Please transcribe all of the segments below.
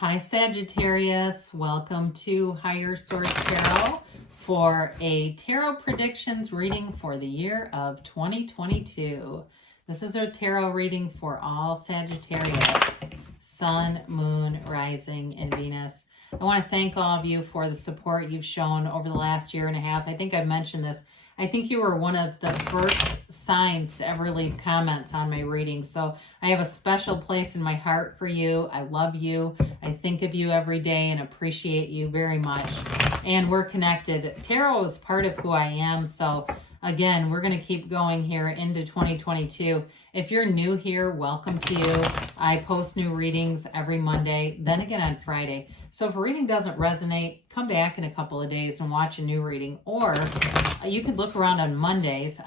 Hi Sagittarius, welcome to Higher Source Tarot for a Tarot Predictions reading for the year of 2022. This is a tarot reading for all Sagittarius, Sun, Moon, Rising, and Venus. I want to thank all of you for the support you've shown over the last year and a half. I think I mentioned this. I think you were one of the first signs to ever leave comments on my readings. So I have a special place in my heart for you. I love you. I think of you every day and appreciate you very much. And we're connected. Tarot is part of who I am. So again, we're going to keep going here into 2022. If you're new here, welcome to you. I post new readings every Monday, then again on Friday. So if a reading doesn't resonate, come back in a couple of days and watch a new reading. Or you could look around on Mondays.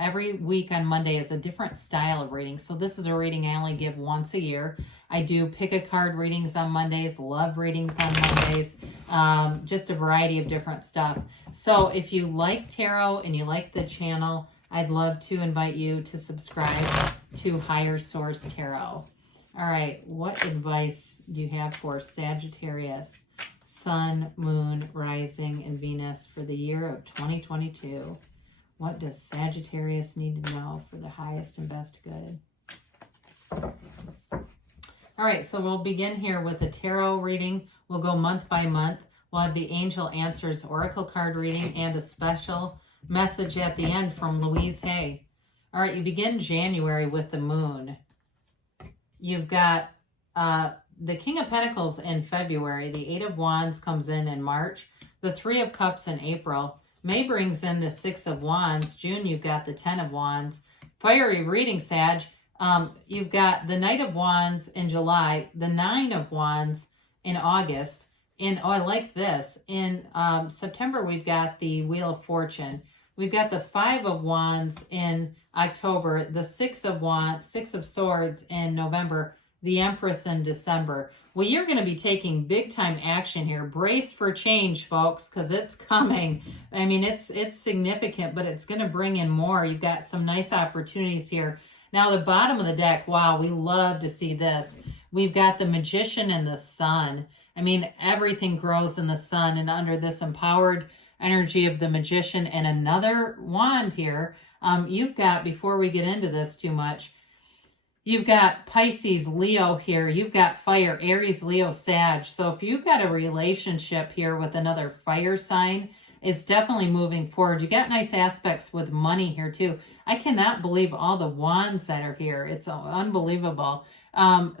Every week on Monday is a different style of reading. So this is a reading I only give once a year. I do pick a card readings on Mondays, love readings on Mondays, just a variety of different stuff. So if you like tarot and you like the channel, I'd love to invite you to subscribe to Higher Source Tarot. All right, what advice do you have for Sagittarius, Sun, Moon, Rising, and Venus for the year of 2022? What does Sagittarius need to know for the highest and best good? All right, so we'll begin here with a tarot reading. We'll go month by month. We'll have the Angel Answers Oracle card reading and a special message at the end from Louise Hay. All right, you begin January with the Moon. You've got the King of Pentacles in February. The Eight of Wands comes in March. The Three of Cups in April. May brings in the Six of Wands. June, you've got the Ten of Wands. Fiery reading, Sag. You've got the Knight of Wands in July. The Nine of Wands in August. And, oh, I like this. In September, we've got the Wheel of Fortune. We've got the Five of Wands in October, the Six of Wands, Six of Swords in November, the Empress in December. Well, you're going to be taking big time action here. Brace for change, folks, because it's coming. I mean, it's significant, but it's going to bring in more. You've got some nice opportunities here. Now, the bottom of the deck, wow, we love to see this. We've got the Magician and the Sun. I mean, everything grows in the sun, and under this empowered energy of the Magician and another wand here, you've got, before we get into this too much, you've got Pisces, Leo here. You've got fire, Aries, Leo, Sag. So if you've got a relationship here with another fire sign, it's definitely moving forward. You got nice aspects with money here too. I cannot believe all the wands that are here. It's unbelievable.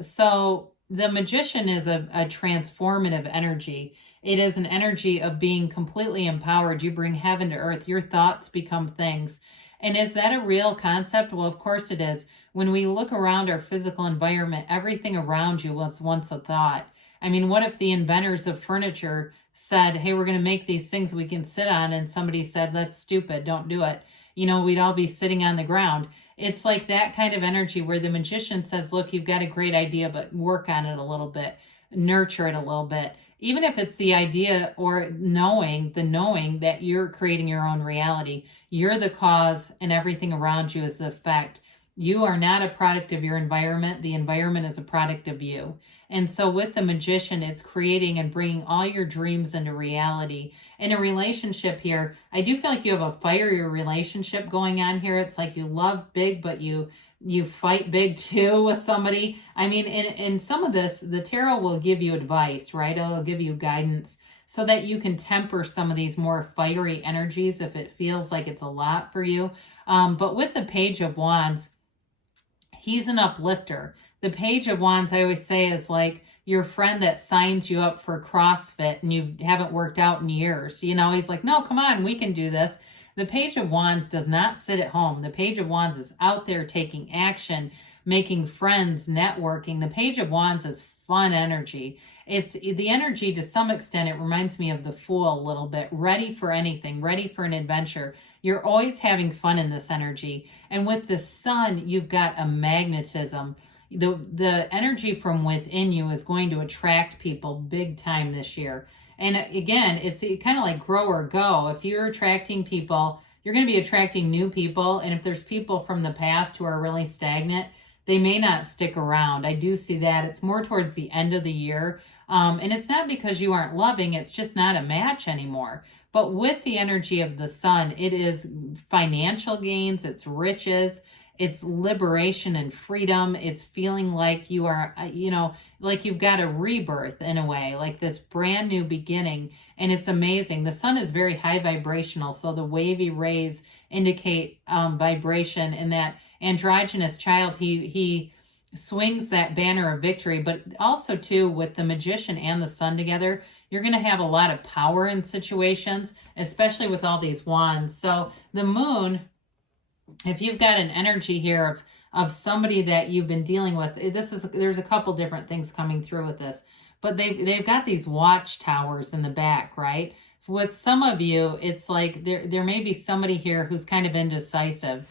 So the Magician is a transformative energy. It is an energy of being completely empowered. You bring heaven to earth. Your thoughts become things. And is that a real concept? Well, of course it is. When we look around our physical environment, everything around you was once a thought. I mean, what if the inventors of furniture said, hey, we're going to make these things we can sit on, and somebody said, that's stupid, don't do it. You know, we'd all be sitting on the ground. It's like that kind of energy where the Magician says, look, you've got a great idea, but work on it a little bit, nurture it a little bit. Even if it's the idea or knowing that you're creating your own reality, you're the cause and everything around you is the effect. You are not a product of your environment. The environment is a product of you. And so with the Magician, it's creating and bringing all your dreams into reality. In a relationship here, I do feel like you have a fiery relationship going on here. It's like you love big, but you fight big too with somebody. I mean, in some of this, the tarot will give you advice, right? It'll give you guidance so that you can temper some of these more fiery energies if it feels like it's a lot for you. But with the Page of Wands, he's an uplifter. The Page of Wands, I always say, is like your friend that signs you up for CrossFit and you haven't worked out in years. You know, he's like, no, come on, we can do this. The Page of Wands does not sit at home. The Page of Wands is out there taking action, making friends, networking. The Page of Wands is fun energy. It's the energy, to some extent, it reminds me of the Fool a little bit. Ready for anything, ready for an adventure. You're always having fun in this energy. And with the Sun, you've got a magnetism. The energy from within you is going to attract people big time this year. And again, it's kind of like grow or go. If you're attracting people, you're going to be attracting new people. And if there's people from the past who are really stagnant, they may not stick around. I do see that. It's more towards the end of the year. And it's not because you aren't loving, it's just not a match anymore. But with the energy of the sun, it is financial gains, it's riches, it's liberation and freedom. It's feeling like you are, like you've got a rebirth in a way, like this brand new beginning. And it's amazing. The sun is very high vibrational. So the wavy rays indicate vibration, and that androgynous child, he swings that banner of victory. But also too, with the magician and the sun together, you're going to have a lot of power in situations, especially with all these wands. So the moon, if you've got an energy here of somebody that you've been dealing with, there's a couple different things coming through with this, but they've got these watchtowers in the back, right? With some of you, it's like there may be somebody here who's kind of indecisive.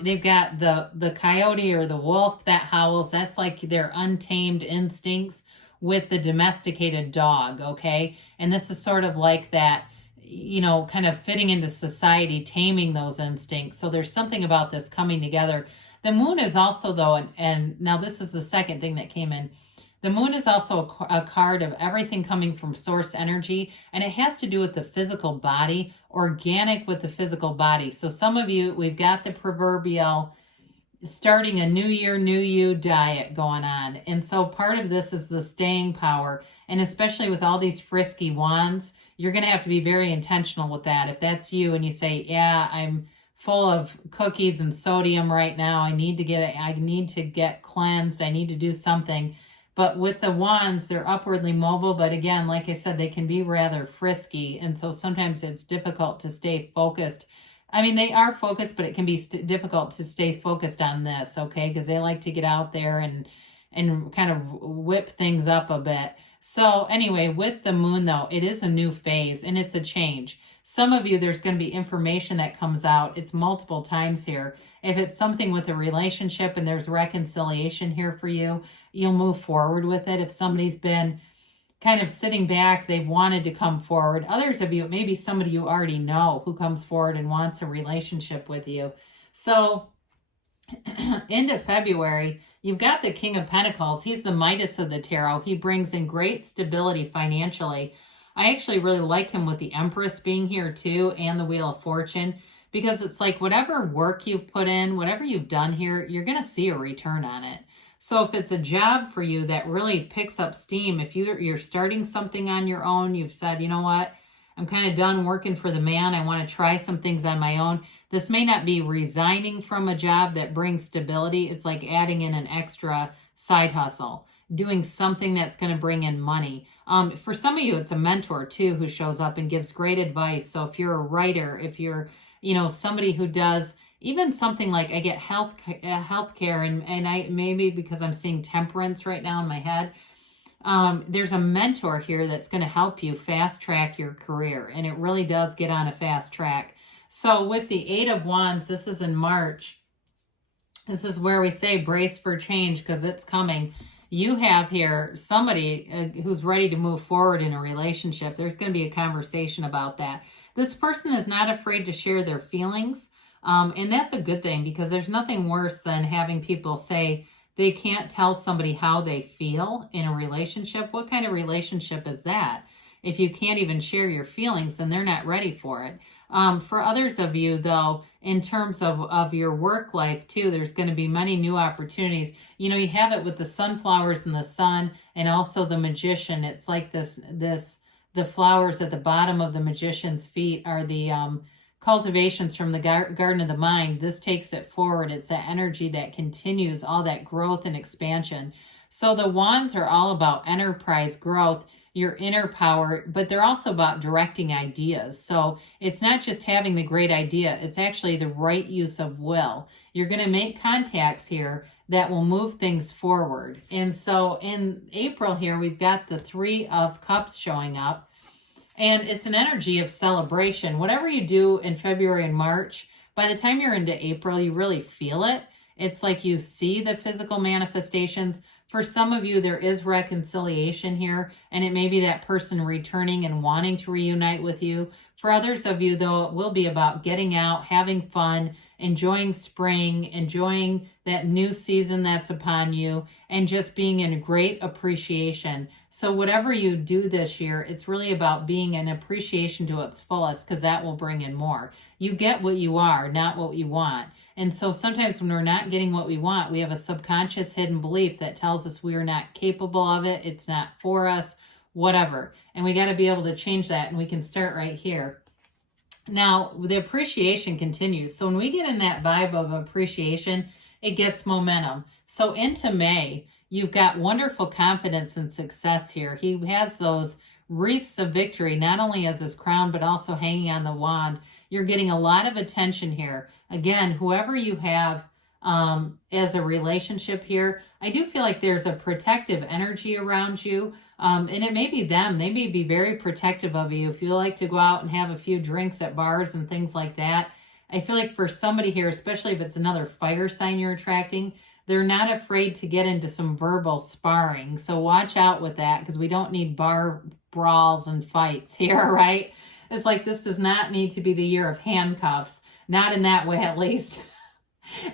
They've got the coyote or the wolf that howls. That's like their untamed instincts with the domesticated dog, okay? And this is sort of like that, kind of fitting into society, taming those instincts. So there's something about this coming together. The moon is also, though, and now this is the second thing that came in. The moon is also a card of everything coming from source energy, and it has to do with the physical body, organic with the physical body. So some of you, we've got the proverbial starting a new year, new you diet going on. And so part of this is the staying power. And especially with all these frisky wands, you're going to have to be very intentional with that. If that's you and you say, yeah, I'm full of cookies and sodium right now, I need to get cleansed, I need to do something. But with the wands, they're upwardly mobile. But again, like I said, they can be rather frisky. And so sometimes it's difficult to stay focused. I mean, they are focused, but it can be difficult to stay focused on this, okay? Because they like to get out there and kind of whip things up a bit. So anyway, with the moon, though, it is a new phase and it's a change. Some of you, there's going to be information that comes out. It's multiple times here. If it's something with a relationship and there's reconciliation here for you, you'll move forward with it. If somebody's been kind of sitting back, they've wanted to come forward. Others of you, it may be somebody you already know who comes forward and wants a relationship with you. So into February, you've got the King of Pentacles. He's the Midas of the tarot. He brings in great stability financially. I actually really like him with the Empress being here too, and the Wheel of Fortune, because it's like whatever work you've put in, whatever you've done here, you're going to see a return on it. So if it's a job for you that really picks up steam, if you're starting something on your own, you've said, you know what, I'm kind of done working for the man, I want to try some things on my own. This may not be resigning from a job that brings stability. It's like adding in an extra side hustle, doing something that's going to bring in money. For some of you, it's a mentor too who shows up and gives great advice. So if you're a writer, if you're, somebody who does even something like, I get healthcare, and I maybe because I'm seeing temperance right now in my head, there's a mentor here that's going to help you fast track your career, and it really does get on a fast track. So with the Eight of Wands, this is in March. This is where we say brace for change, because it's coming. You have here somebody who's ready to move forward in a relationship. There's going to be a conversation about that. This person is not afraid to share their feelings. And that's a good thing, because there's nothing worse than having people say they can't tell somebody how they feel in a relationship. What kind of relationship is that? If you can't even share your feelings, then they're not ready for it. For others of you, though, in terms of your work life, too, there's going to be many new opportunities. You have it with the sunflowers and the sun, and also the magician. It's like the flowers at the bottom of the magician's feet are the cultivations from the garden of the mind. This takes it forward. It's that energy that continues all that growth and expansion. So the wands are all about enterprise growth, your inner power, but they're also about directing ideas. So it's not just having the great idea, it's actually the right use of will. You're going to make contacts here that will move things forward. And so in April here, we've got the Three of Cups showing up. And it's an energy of celebration. Whatever you do in February and March, by the time you're into April, you really feel it. It's like you see the physical manifestations. For some of you, there is reconciliation here, and it may be that person returning and wanting to reunite with you. For others of you, though, it will be about getting out, having fun, enjoying spring, enjoying that new season that's upon you, and just being in great appreciation. So whatever you do this year, it's really about being in appreciation to its fullest, because that will bring in more. You get what you are, not what you want. And so sometimes when we're not getting what we want, we have a subconscious hidden belief that tells us we are not capable of it, it's not for us, whatever. And we got to be able to change that, and we can start right here. Now, the appreciation continues. So when we get in that vibe of appreciation, it gets momentum. So into May, you've got wonderful confidence and success here. He has those wreaths of victory, not only as his crown, but also hanging on the wand. You're getting a lot of attention here. Again, whoever you have as a relationship here, I do feel like there's a protective energy around you. And it may be them. They may be very protective of you. If you like to go out and have a few drinks at bars and things like that, I feel like for somebody here, especially if it's another fire sign you're attracting, they're not afraid to get into some verbal sparring. So watch out with that, because we don't need bar brawls and fights here, right? It's like this does not need to be the year of handcuffs. Not in that way, at least.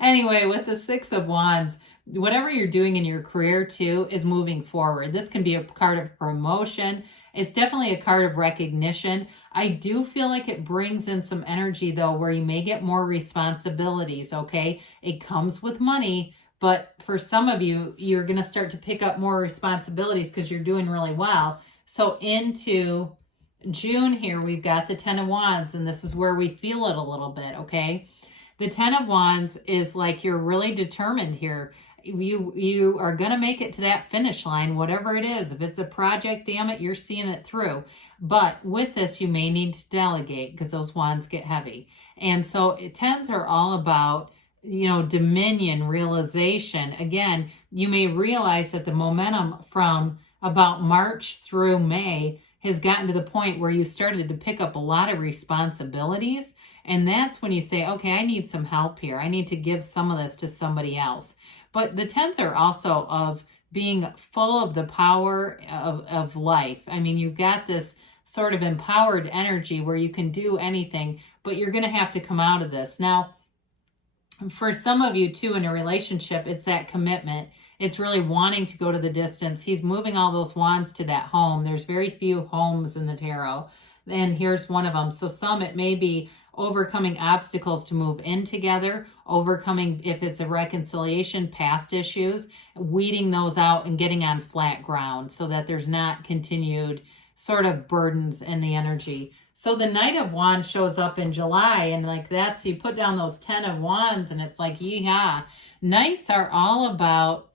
Anyway, with the Six of Wands, whatever you're doing in your career too is moving forward. This can be a card of promotion. It's definitely a card of recognition. I do feel like it brings in some energy though, where you may get more responsibilities, okay? It comes with money, but for some of you, you're going to start to pick up more responsibilities because you're doing really well. So into June here, we've got the Ten of Wands, and this is where we feel it a little bit, okay? The Ten of Wands is like you're really determined here. You are going to make it to that finish line, whatever it is. If it's a project, damn it, you're seeing it through. But with this, you may need to delegate because those wands get heavy. And so tens are all about, dominion, realization. Again, you may realize that the momentum from about March through May has gotten to the point where you started to pick up a lot of responsibilities. And that's when you say, okay, I need some help here. I need to give some of this to somebody else. But the tens are also of being full of the power of life. I mean, you've got this sort of empowered energy where you can do anything, but you're going to have to come out of this. Now, for some of you too, in a relationship, it's that commitment. It's really wanting to go to the distance. He's moving all those wands to that home. There's very few homes in the tarot. And here's one of them. So some, it may be overcoming obstacles to move in together, overcoming, if it's a reconciliation, past issues, weeding those out and getting on flat ground so that there's not continued sort of burdens in the energy. So the Knight of Wands shows up in July, and like that's, you put down those 10 of Wands and it's like, yeehaw. Knights are all about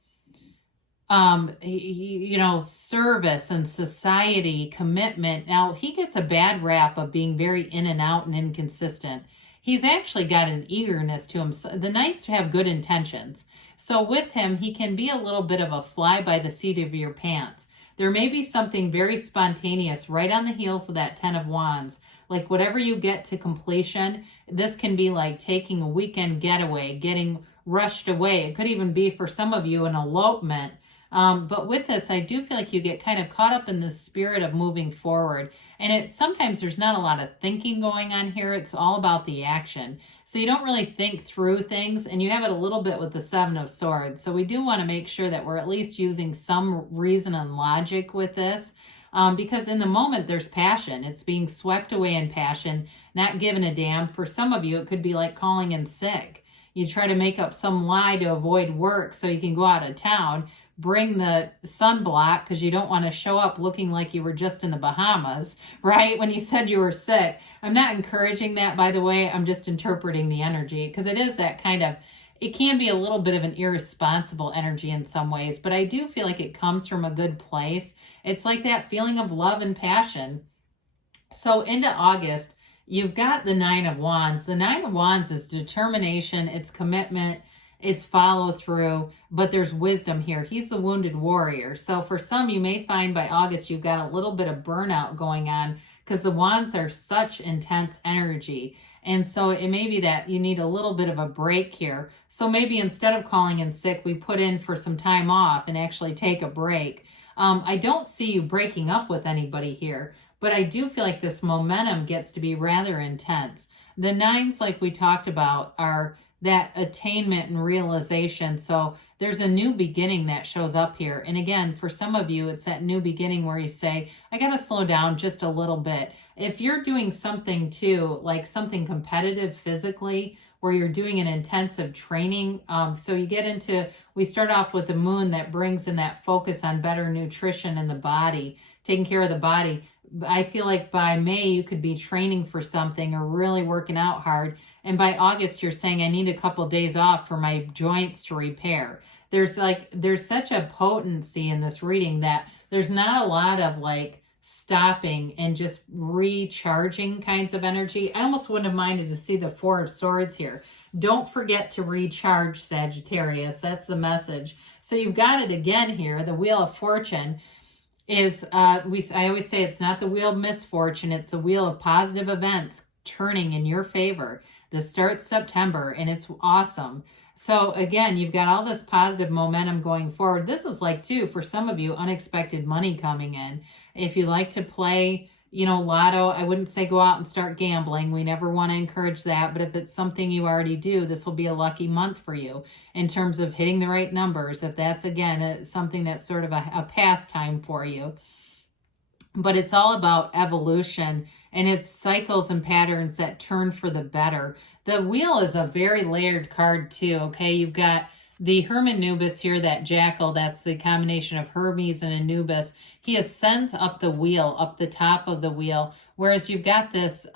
service and society, commitment. Now, he gets a bad rap of being very in and out and inconsistent. He's actually got an eagerness to him. So the Knights have good intentions. So with him, he can be a little bit of a fly by the seat of your pants. There may be something very spontaneous right on the heels of that 10 of Wands. Like whatever you get to completion, this can be like taking a weekend getaway, getting rushed away. It could even be for some of you an elopement. But with this, I do feel like you get kind of caught up in the spirit of moving forward. And sometimes there's not a lot of thinking going on here. It's all about the action. So you don't really think through things, and you have it a little bit with the Seven of Swords. So we do want to make sure that we're at least using some reason and logic with this. Because in the moment, there's passion. It's being swept away in passion, not giving a damn. For some of you, it could be like calling in sick. You try to make up some lie to avoid work so you can go out of town. Bring the sunblock because you don't want to show up looking like you were just in the Bahamas, right? When you said you were sick. I'm not encouraging that, by the way. I'm just interpreting the energy because it is that kind of, it can be a little bit of an irresponsible energy in some ways, but I do feel like it comes from a good place. It's like that feeling of love and passion. So into August, you've got the Nine of Wands. The Nine of Wands is determination, it's commitment, it's follow through, but there's wisdom here. He's the wounded warrior. So for some, you may find by August, you've got a little bit of burnout going on because the wands are such intense energy. And so it may be that you need a little bit of a break here. So maybe instead of calling in sick, we put in for some time off and actually take a break. I don't see you breaking up with anybody here, but I do feel like this momentum gets to be rather intense. The nines, like we talked about, are that attainment and realization. So there's a new beginning that shows up here. And again, for some of you, it's that new beginning where you say, I got to slow down just a little bit. If you're doing something too, like something competitive physically, where you're doing an intensive training, so you get into, we start off with the moon that brings in that focus on better nutrition in the body, taking care of the body. I feel like by May, you could be training for something or really working out hard. And by August, you're saying, I need a couple days off for my joints to repair. There's such a potency in this reading that there's not a lot of like stopping and just recharging kinds of energy. I almost wouldn't have minded to see the Four of Swords here. Don't forget to recharge, Sagittarius. That's the message. So you've got it again here. The Wheel of Fortune is, I always say it's not the wheel of misfortune. It's the wheel of positive events turning in your favor. This starts September and it's awesome. So again, you've got all this positive momentum going forward. This is like, too, for some of you, unexpected money coming in. If you like to play, lotto, I wouldn't say go out and start gambling. We never want to encourage that. But if it's something you already do, this will be a lucky month for you in terms of hitting the right numbers. If that's, again, something that's sort of a pastime for you. But it's all about evolution, and it's cycles and patterns that turn for the better. The wheel is a very layered card too, okay? You've got the Hermanubis here, that jackal, that's the combination of Hermes and Anubis. He ascends up the wheel, up the top of the wheel, whereas you've got this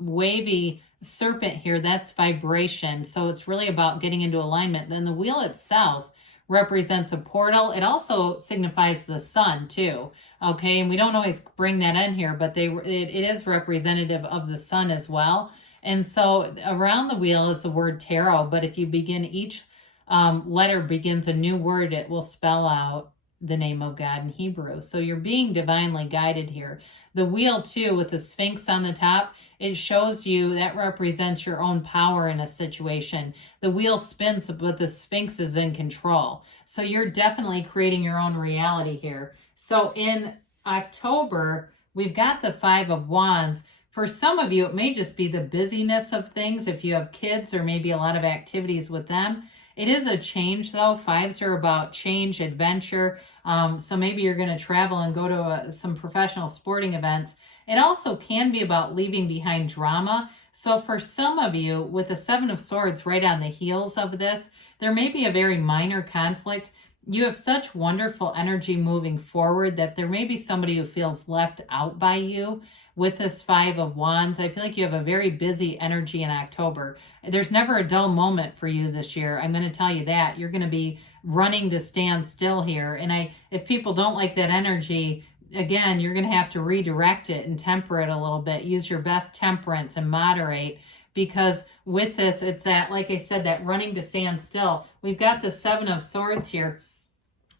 wavy serpent here, that's vibration. So it's really about getting into alignment. Then the wheel itself represents a portal. It also signifies the sun too. Okay, and we don't always bring that in here, but it is representative of the sun as well. And so around the wheel is the word tarot, but if you begin each letter begins a new word, it will spell out the name of God in Hebrew. So you're being divinely guided here. The wheel too, with the Sphinx on the top, it shows you that represents your own power in a situation. The wheel spins, but the Sphinx is in control. So you're definitely creating your own reality here. So in October, we've got the Five of Wands. For some of you, it may just be the busyness of things. If you have kids or maybe a lot of activities with them, it is a change though. Fives are about change, adventure. So maybe you're going to travel and go to some professional sporting events. It also can be about leaving behind drama. So for some of you, with the Seven of Swords right on the heels of this, there may be a very minor conflict. You have such wonderful energy moving forward that there may be somebody who feels left out by you. With this Five of Wands, I feel like you have a very busy energy in October. There's never a dull moment for you this year. I'm going to tell you that. You're going to be running to stand still here. And if people don't like that energy, again, you're going to have to redirect it and temper it a little bit. Use your best temperance and moderate. Because with this, it's that, like I said, that running to stand still. We've got the Seven of Swords here.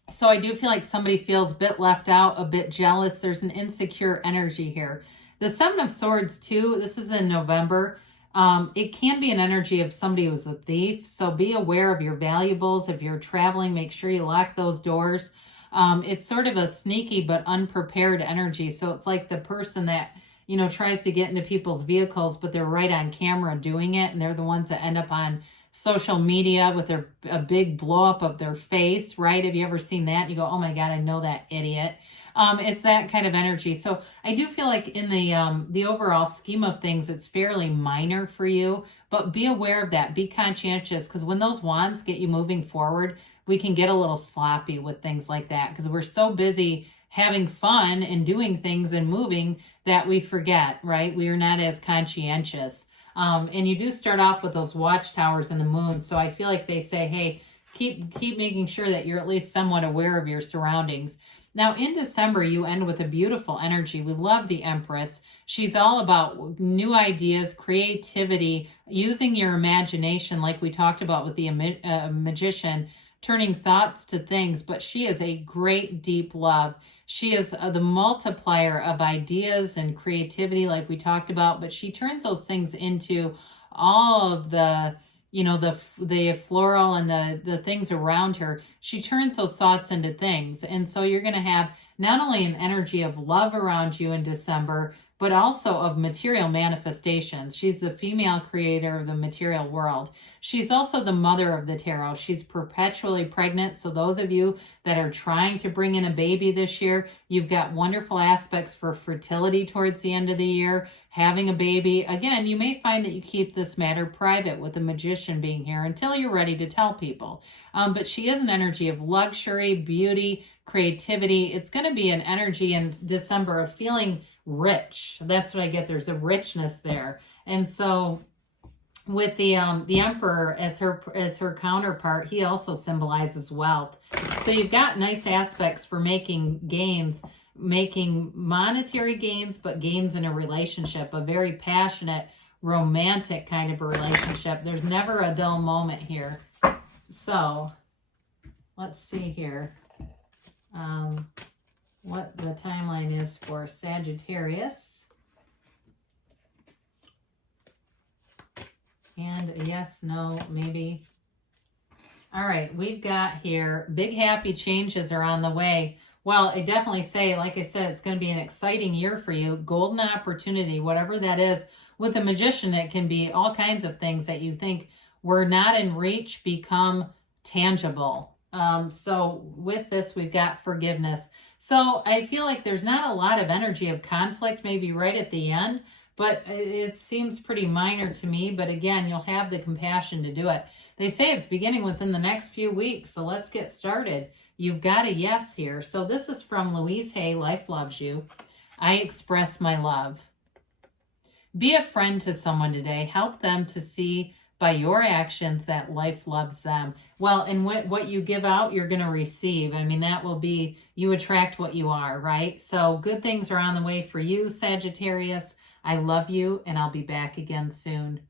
So I do feel like somebody feels a bit left out, a bit jealous. There's an insecure energy here. The Seven of Swords too, this is in November. It can be an energy of somebody who's a thief. So be aware of your valuables. If you're traveling, make sure you lock those doors. It's sort of a sneaky but unprepared energy. So it's like the person that, tries to get into people's vehicles, but they're right on camera doing it. And they're the ones that end up on social media with a big blow up of their face, right? Have you ever seen that? You go, oh my God, I know that idiot. It's that kind of energy. So I do feel like in the overall scheme of things, it's fairly minor for you, but be aware of that. Be conscientious, because when those wands get you moving forward, we can get a little sloppy with things like that because we're so busy having fun and doing things and moving that we forget, right? We are not as conscientious. And you do start off with those watchtowers in the moon. So I feel like they say, hey, keep making sure that you're at least somewhat aware of your surroundings. Now, in December, you end with a beautiful energy. We love the Empress. She's all about new ideas, creativity, using your imagination like we talked about with the magician, turning thoughts to things. But she is a great, deep love. She is the multiplier of ideas and creativity like we talked about, but she turns those things into all of the you know, the floral and the things around her, she turns those thoughts into things. And so you're going to have not only an energy of love around you in December, but also of material manifestations. She's the female creator of the material world. She's also the mother of the tarot. She's perpetually pregnant. So those of you that are trying to bring in a baby this year, you've got wonderful aspects for fertility towards the end of the year, having a baby. Again, you may find that you keep this matter private with the magician being here until you're ready to tell people. But she is an energy of luxury, beauty, creativity. It's going to be an energy in December of feeling rich. That's what I get. There's a richness there. And so with the emperor as her counterpart, he also symbolizes wealth. So you've got nice aspects for making gains, making monetary gains, but gains in a relationship, a very passionate, romantic kind of a relationship. There's never a dull moment here. So let's see here. What the timeline is for Sagittarius. And a yes, no, maybe. All right, we've got here, big happy changes are on the way. Well, I definitely say, like I said, it's going to be an exciting year for you. Golden opportunity, whatever that is. With the magician, it can be all kinds of things that you think were not in reach become tangible. So with this, we've got forgiveness. So I feel like there's not a lot of energy of conflict, maybe right at the end, but it seems pretty minor to me. But again, you'll have the compassion to do it. They say it's beginning within the next few weeks, so let's get started. You've got a yes here. So this is from Louise Hay, Life Loves You. I express my love. Be a friend to someone today. Help them to see by your actions that life loves them. Well, and what you give out, you're going to receive. I mean, that will be, you attract what you are, right? So good things are on the way for you, Sagittarius. I love you, and I'll be back again soon.